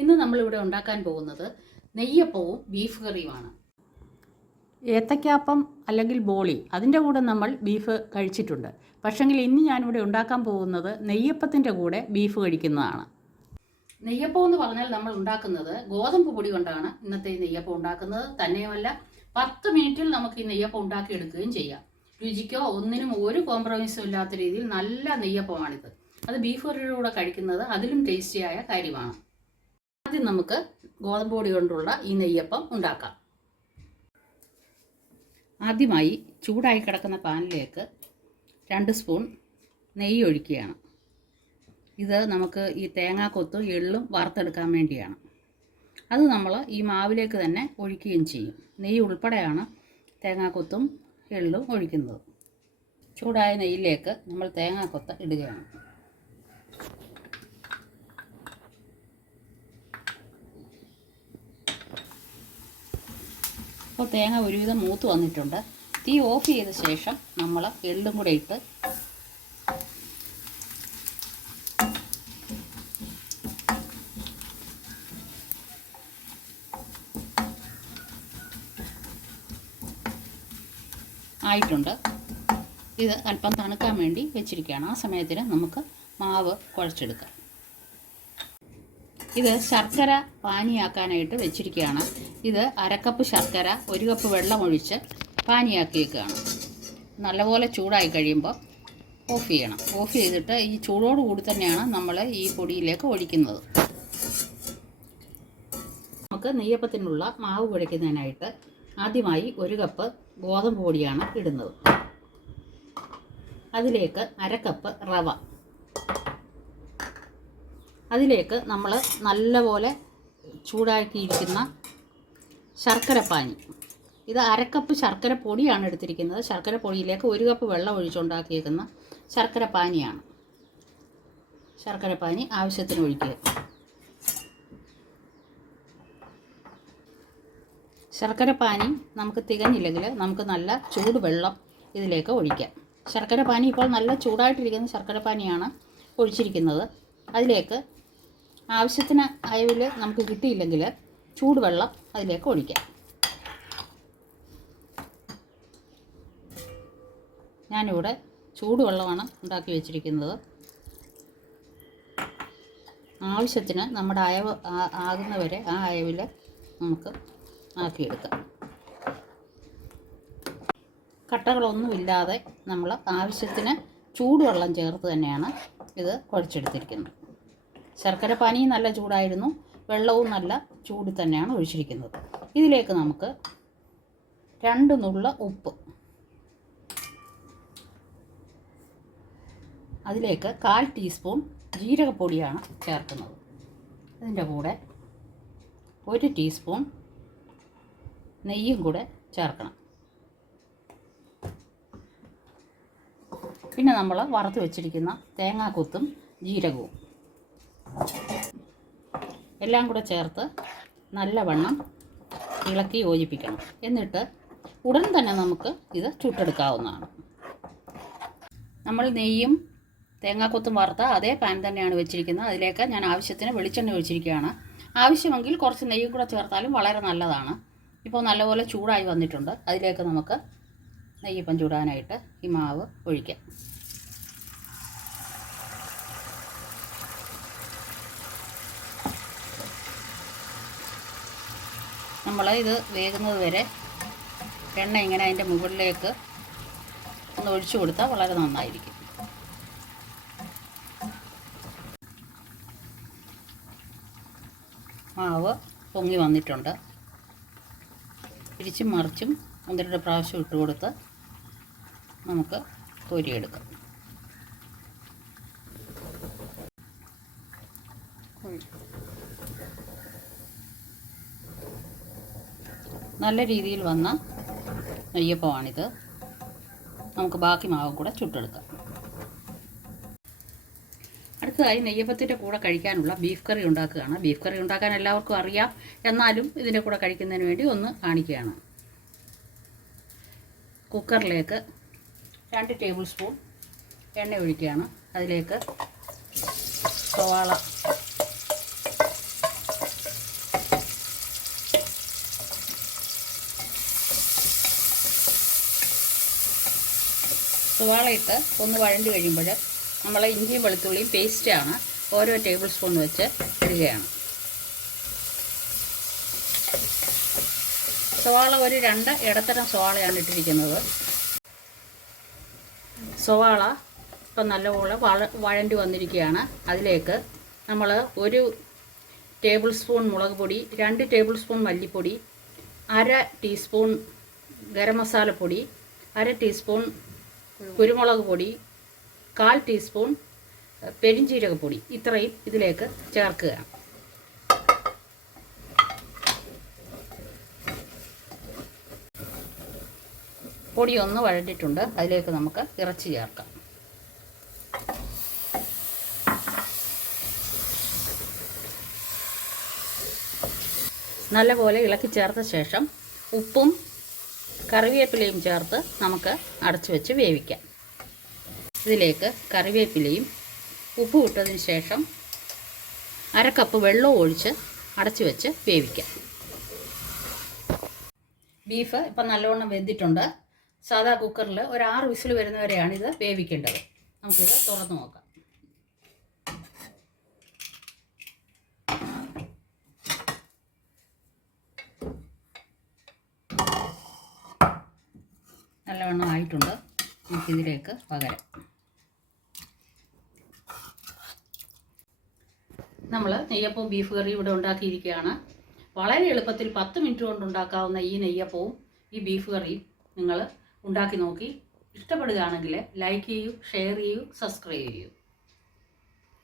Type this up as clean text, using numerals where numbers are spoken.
ഇന്ന് നമ്മളിവിടെ ഉണ്ടാക്കാൻ പോകുന്നത് നെയ്യപ്പവും ബീഫ് കറിയുമാണ്. ഏത്തയ്ക്കാപ്പം അല്ലെങ്കിൽ ബോളി അതിൻ്റെ കൂടെ നമ്മൾ ബീഫ് കഴിച്ചിട്ടുണ്ട്. പക്ഷെങ്കിൽ ഇന്ന് ഞാനിവിടെ ഉണ്ടാക്കാൻ പോകുന്നത് നെയ്യപ്പത്തിൻ്റെ കൂടെ ബീഫ് കഴിക്കുന്നതാണ്. നെയ്യപ്പം എന്ന് പറഞ്ഞാൽ നമ്മൾ ഉണ്ടാക്കുന്നത് ഗോതമ്പ് പൊടി കൊണ്ടാണ് ഇന്നത്തെ ഈ നെയ്യപ്പം ഉണ്ടാക്കുന്നത്. തന്നെയുമല്ല 10 മിനിറ്റിൽ നമുക്ക് ഈ നെയ്യപ്പം ഉണ്ടാക്കിയെടുക്കുകയും ചെയ്യാം. രുചിക്കോ ഒന്നിനും ഒരു കോംപ്രമൈസും ഇല്ലാത്ത രീതിയിൽ നല്ല നെയ്യപ്പമാണിത്. അത് ബീഫ് കറിയുടെ കൂടെ കഴിക്കുന്നത് അതിലും ടേസ്റ്റിയായ കാര്യമാണ്. ആദ്യം നമുക്ക് ഗോതമ്പ് പൊടി കൊണ്ടുള്ള ഈ നെയ്യപ്പം ഉണ്ടാക്കാം. ആദ്യമായി ചൂടായി കിടക്കുന്ന പാനിലേക്ക് 2 സ്പൂൺ നെയ്യ് ഒഴിക്കുകയാണ്. ഇത് നമുക്ക് ഈ തേങ്ങാക്കൊത്തും എള്ളും വറുത്തെടുക്കാൻ വേണ്ടിയാണ്. അത് നമ്മൾ ഈ മാവിലേക്ക് തന്നെ ഒഴിക്കുകയും ചെയ്യും. നെയ്യ് ഉൾപ്പെടെയാണ് തേങ്ങാക്കൊത്തും എള്ളും ഒഴിക്കുന്നത്. ചൂടായ നെയ്യിലേക്ക് നമ്മൾ തേങ്ങാക്കൊത്ത് ഇടുകയാണ്. അപ്പോൾ തേങ്ങ ഒരുവിധം മൂത്ത് വന്നിട്ടുണ്ട്. തീ ഓഫ് ചെയ്ത ശേഷം നമ്മൾ എള്ളും കൂടെ ഇട്ട് ആയിട്ടുണ്ട്. ഇത് അല്പം തണുക്കാൻ വേണ്ടി വെച്ചിരിക്കുകയാണ്. ആ സമയത്തിന് നമുക്ക് മാവ് കുഴച്ചെടുക്കാം. ഇത് ശർക്കര പാനിയാക്കാനായിട്ട് വെച്ചിരിക്കുകയാണ്. ഇത് 1/2 കപ്പ് ശർക്കര 1 കപ്പ് വെള്ളം ഒഴിച്ച് പാനിയാക്കി വെക്കുകയാണ്. നല്ലപോലെ ചൂടായി കഴിയുമ്പോൾ ഓഫ് ചെയ്യണം. ഓഫ് ചെയ്തിട്ട് ഈ ചൂടോട് കൂടി തന്നെയാണ് നമ്മൾ ഈ പൊടിയിലേക്ക് ഒഴിക്കുന്നത്. നമുക്ക് നെയ്യപ്പത്തിനുള്ള മാവ് കുഴയ്ക്കുന്നതിനായിട്ട് ആദ്യമായി 1 കപ്പ് ഗോതമ്പ് പൊടിയാണ് ഇടുന്നത്. അതിലേക്ക് 1/2 കപ്പ് റവ, അതിലേക്ക് നമ്മൾ നല്ലപോലെ ചൂടാക്കിയിരിക്കുന്ന ശർക്കരപ്പാനി, ഇത് 1/2 കപ്പ് ശർക്കര പൊടിയാണ് എടുത്തിരിക്കുന്നത്. ശർക്കര പൊടിയിലേക്ക് 1 കപ്പ് വെള്ളം ഒഴിച്ചുണ്ടാക്കിയേക്കുന്ന ശർക്കരപ്പാനിയാണ്. ശർക്കരപ്പാനി ആവശ്യത്തിന് ഒഴിക്കുക. ശർക്കരപ്പാനി നമുക്ക് തികഞ്ഞില്ലെങ്കിൽ നമുക്ക് നല്ല ചൂടുവെള്ളം ഇതിലേക്ക് ഒഴിക്കാം. ശർക്കരപ്പാനി ഇപ്പോൾ നല്ല ചൂടായിട്ടിരിക്കുന്ന ശർക്കരപ്പാനിയാണ് ഒഴിച്ചിരിക്കുന്നത്. അതിലേക്ക് ആവശ്യത്തിന് അയവിൽ നമുക്ക് കിട്ടിയില്ലെങ്കിൽ ചൂടുവെള്ളം അതിലേക്ക് ഒഴിക്കാം. ഞാനിവിടെ ചൂടുവെള്ളമാണ് ഉണ്ടാക്കി വെച്ചിരിക്കുന്നത്. ആവശ്യത്തിന് നമ്മുടെ അയവ് ആകുന്നവരെ ആ അയവിൽ നമുക്ക് ആക്കിയെടുക്കാം. കട്ടകളൊന്നുമില്ലാതെ നമ്മൾ ആവശ്യത്തിന് ചൂടുവെള്ളം ചേർത്ത് തന്നെയാണ് ഇത് കുഴച്ചെടുത്തിരിക്കുന്നത്. ശർക്കര പാനി നല്ല ചൂടായിരുന്നു, വെള്ളവും നല്ല ചൂടിൽ തന്നെയാണ് ഒഴിച്ചിരിക്കുന്നത്. ഇതിലേക്ക് നമുക്ക് 2 നുള്ള ഉപ്പ്, അതിലേക്ക് 1/4 ടീസ്പൂൺ ജീരകപ്പൊടിയാണ് ചേർക്കുന്നത്. അതിൻ്റെ കൂടെ 1 ടീസ്പൂൺ നെയ്യും കൂടെ ചേർക്കണം. പിന്നെ നമ്മൾ വറുത്ത് വെച്ചിരിക്കുന്ന തേങ്ങാക്കൊത്തും ജീരകവും എല്ലാം കൂടെ ചേർത്ത് നല്ലവണ്ണം ഇളക്കി യോജിപ്പിക്കണം. എന്നിട്ട് ഉടൻ തന്നെ നമുക്ക് ഇത് ചുട്ടെടുക്കാവുന്നതാണ്. നമ്മൾ നെയ്യും തേങ്ങാക്കൊത്തും വറുത്ത അതേ പാൻ തന്നെയാണ് വെച്ചിരിക്കുന്നത്. അതിലേക്ക് ഞാൻ ആവശ്യത്തിന് വെളിച്ചെണ്ണ ഒഴിച്ചിരിക്കുകയാണ്. ആവശ്യമെങ്കിൽ കുറച്ച് നെയ്യും കൂടെ ചേർത്താലും വളരെ നല്ലതാണ്. ഇപ്പോൾ നല്ലപോലെ ചൂടായി വന്നിട്ടുണ്ട്. അതിലേക്ക് നമുക്ക് നെയ്യപ്പം ചൂടാനായിട്ട് ഈ മാവ് ഒഴിക്കാം. നമ്മൾ ഇത് വേകുന്നത് വരെ എണ്ണ ഇങ്ങനെ അതിൻ്റെ മുകളിലേക്ക് ഒന്ന് ഒഴിച്ചു കൊടുത്താൽ വളരെ നന്നായിരിക്കും. മാവ് പൊങ്ങി വന്നിട്ടുണ്ട്. തിരിച്ചും മറിച്ചും 1-2 പ്രാവശ്യം ഇട്ട് കൊടുത്ത് നമുക്ക് കോരിയെടുക്കാം. നല്ല രീതിയിൽ വന്ന നെയ്യപ്പമാണിത്. നമുക്ക് ബാക്കി മാവും കൂടെ ചുട്ടെടുക്കാം. അടുത്തതായി നെയ്യപ്പത്തിൻ്റെ കൂടെ കഴിക്കാനുള്ള ബീഫ് കറി ഉണ്ടാക്കുകയാണ്. ബീഫ് കറി ഉണ്ടാക്കാൻ എല്ലാവർക്കും അറിയാം, എന്നാലും ഇതിൻ്റെ കൂടെ കഴിക്കുന്നതിന് വേണ്ടി ഒന്ന് കാണിക്കുകയാണ്. കുക്കറിലേക്ക് 2 ടേബിൾ സ്പൂൺ എണ്ണ ഒഴിക്കുകയാണ്. അതിലേക്ക് സവാള സവാള ഇട്ട് ഒന്ന് വഴണ്ടി കഴിയുമ്പോൾ നമ്മൾ ഇഞ്ചിയും വെളുത്തുള്ളിയും പേസ്റ്റാണ് ഓരോ ടേബിൾ സ്പൂൺ വെച്ച് ഇടുകയാണ്. സവാള ഒരു 2 ഇടത്തരം സവാളയാണ് ഇട്ടിരിക്കുന്നത്. സവാള ഇപ്പം നല്ലപോലെ വഴണ്ടി വന്നിരിക്കുകയാണ്. അതിലേക്ക് നമ്മൾ 1 ടേബിൾ സ്പൂൺ മുളക് പൊടി, 2 ടേബിൾ സ്പൂൺ മല്ലിപ്പൊടി, 1/2 ടീസ്പൂൺ ഗരം മസാലപ്പൊടി, 1/2 ടീസ്പൂൺ കുരുമുളക് പൊടി, 1/4 ടീസ്പൂൺ പെരിഞ്ജീരകപ്പൊടി ഇത്രയും ഇതിലേക്ക് ചേർക്കുക. പൊടി ഒന്ന് വഴണ്ടിട്ടുണ്ട്. അതിലേക്ക് നമുക്ക് ഇറച്ചി ചേർക്കാം. നല്ലപോലെ ഇളക്കി ചേർത്ത ശേഷം ഉപ്പും കറിവേപ്പിലയും ചേർത്ത് നമുക്ക് അടച്ചു വെച്ച് വേവിക്കാം. ഇതിലേക്ക് കറിവേപ്പിലയും ഉപ്പും ഇട്ടതിന് ശേഷം 1/2 കപ്പ് വെള്ളവും ഒഴിച്ച് അടച്ചു വെച്ച് വേവിക്കാം. ബീഫ് ഇപ്പം നല്ലവണ്ണം വെന്തിട്ടുണ്ട്. സാധാ കുക്കറിൽ ഒരു 6 വിസിൽ വരുന്നവരെയാണ് ഇത് വേവിക്കേണ്ടത്. നമുക്കിത് തുറന്ന് നോക്കാം. നല്ലവണ്ണം ആയിട്ടുണ്ട്. നമുക്കിതിലേക്ക് പകരം നമ്മൾ നെയ്യപ്പവും ബീഫ് കറിയും ഇവിടെ ഉണ്ടാക്കിയിരിക്കുകയാണ്. വളരെ എളുപ്പത്തിൽ 10 മിനിറ്റ് കൊണ്ട് ഉണ്ടാക്കാവുന്ന ഈ നെയ്യപ്പവും ഈ ബീഫ് കറിയും നിങ്ങൾ ഉണ്ടാക്കി നോക്കി ഇഷ്ടപ്പെടുകയാണെങ്കിൽ ലൈക്ക് ചെയ്യൂ, ഷെയർ ചെയ്യൂ, സബ്സ്ക്രൈബ് ചെയ്യൂ.